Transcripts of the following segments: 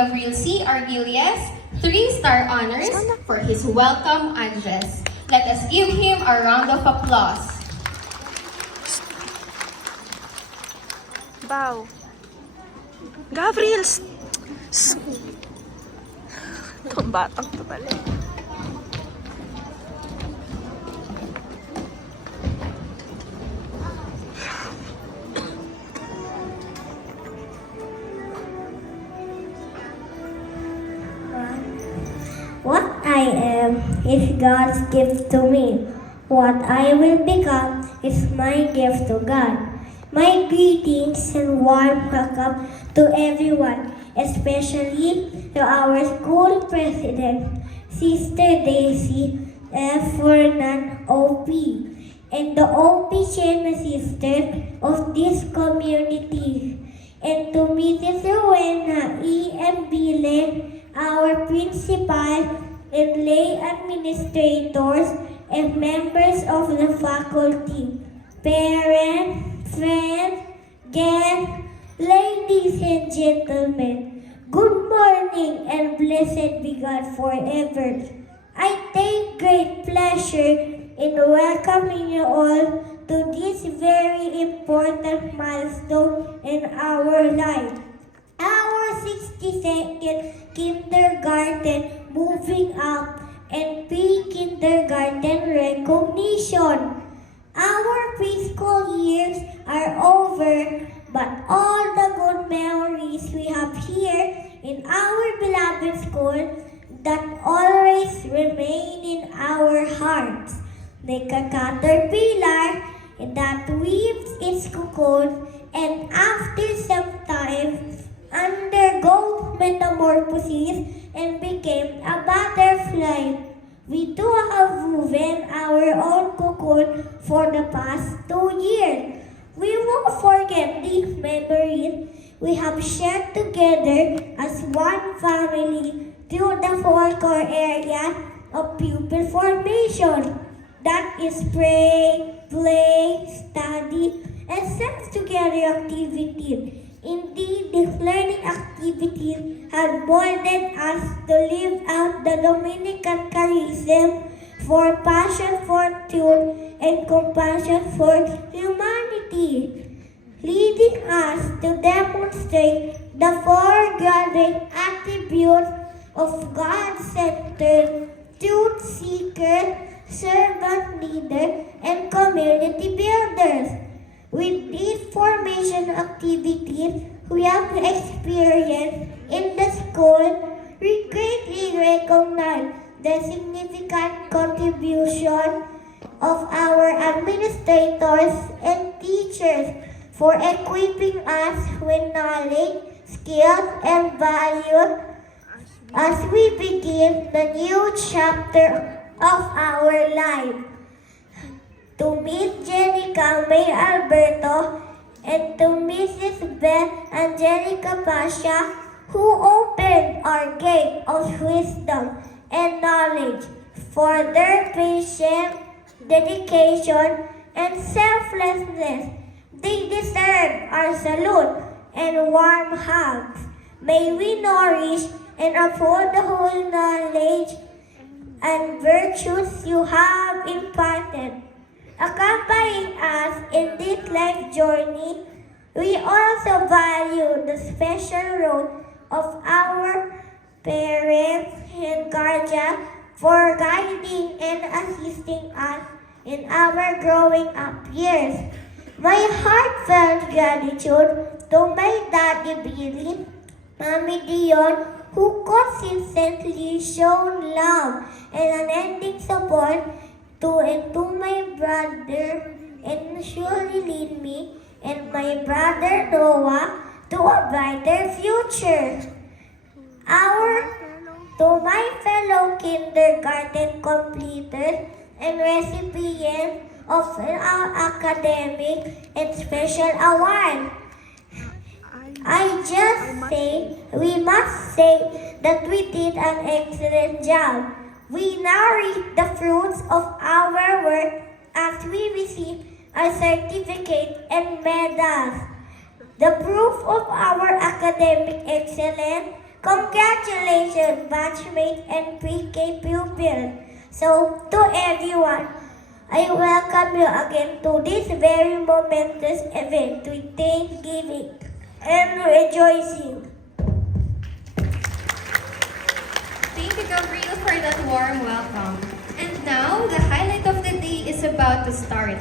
Gabriel C. Arguelles 3-star honors for his welcome address. Let us give him a round of applause. Bow. Gabriel! Itong batang to pala. What I am is God's gift to me. What I will become is my gift to God. My greetings and warm welcome to everyone, especially to our school president, Sister Daisy F. Fernan OP, and the official sister of this community, and to Mrs. Rowena E. M. Bile, our principal and lay administrators and members of the faculty, parents, friends, guests, ladies and gentlemen, good morning and blessed be God forever. I take great pleasure in welcoming you all to this very important milestone in our life. Our 62nd kindergarten moving up and pre-kindergarten recognition. Our preschool years are over, but all the good memories we have here in our beloved school that always remain in our hearts, like a caterpillar that weaves its cocoon and after some time undergoes metamorphosis and became a butterfly. We too have woven our own cocoon for the past 2 years. We won't forget these memories we have shared together as one family through the 4 core areas of pupil formation. That is pray, play, study, and self-together activities. Indeed, these learning activities have molded us to live out the Dominican charism for passion for truth and compassion for humanity, leading us to demonstrate the 4 graduate attributes of God-centered, truth-seeker, servant leader, and community builders. With these formation activities we have experienced in the school, we greatly recognize the significant contribution of our administrators and teachers for equipping us with knowledge, skills, and values as we begin the new chapter of our life. To Miss Jenica May Alberto and to Mrs. Beth Angelica Pasha, who opened our gate of wisdom and knowledge for their patience, dedication, and selflessness. They deserve our salute and warm hugs. May we nourish and uphold the whole knowledge and virtues you have imparted. Accompanying us in this life journey, we also value the special role of our parents and guardians for guiding and assisting us in our growing up years. My heartfelt gratitude to my Daddy Billy, Mommy Dion, who consistently shown love and unending support to my brother and surely lead me and my brother Noah to a brighter future. To my fellow kindergarten completers and recipients of our academic and special award, we must say that we did an excellent job. We now reap the fruits of our work as we receive our certificate and medals. The proof of our academic excellence Congratulations, batchmate and pre-K pupil. So, to everyone, I welcome you again to this very momentous event with thanksgiving and rejoicing. Thank you, Gabriel, for that warm welcome. And now, the highlight of the day is about to start.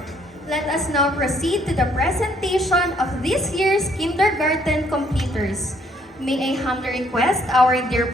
Let us now proceed to the presentation of this year's kindergarten completers. May I humbly request our dear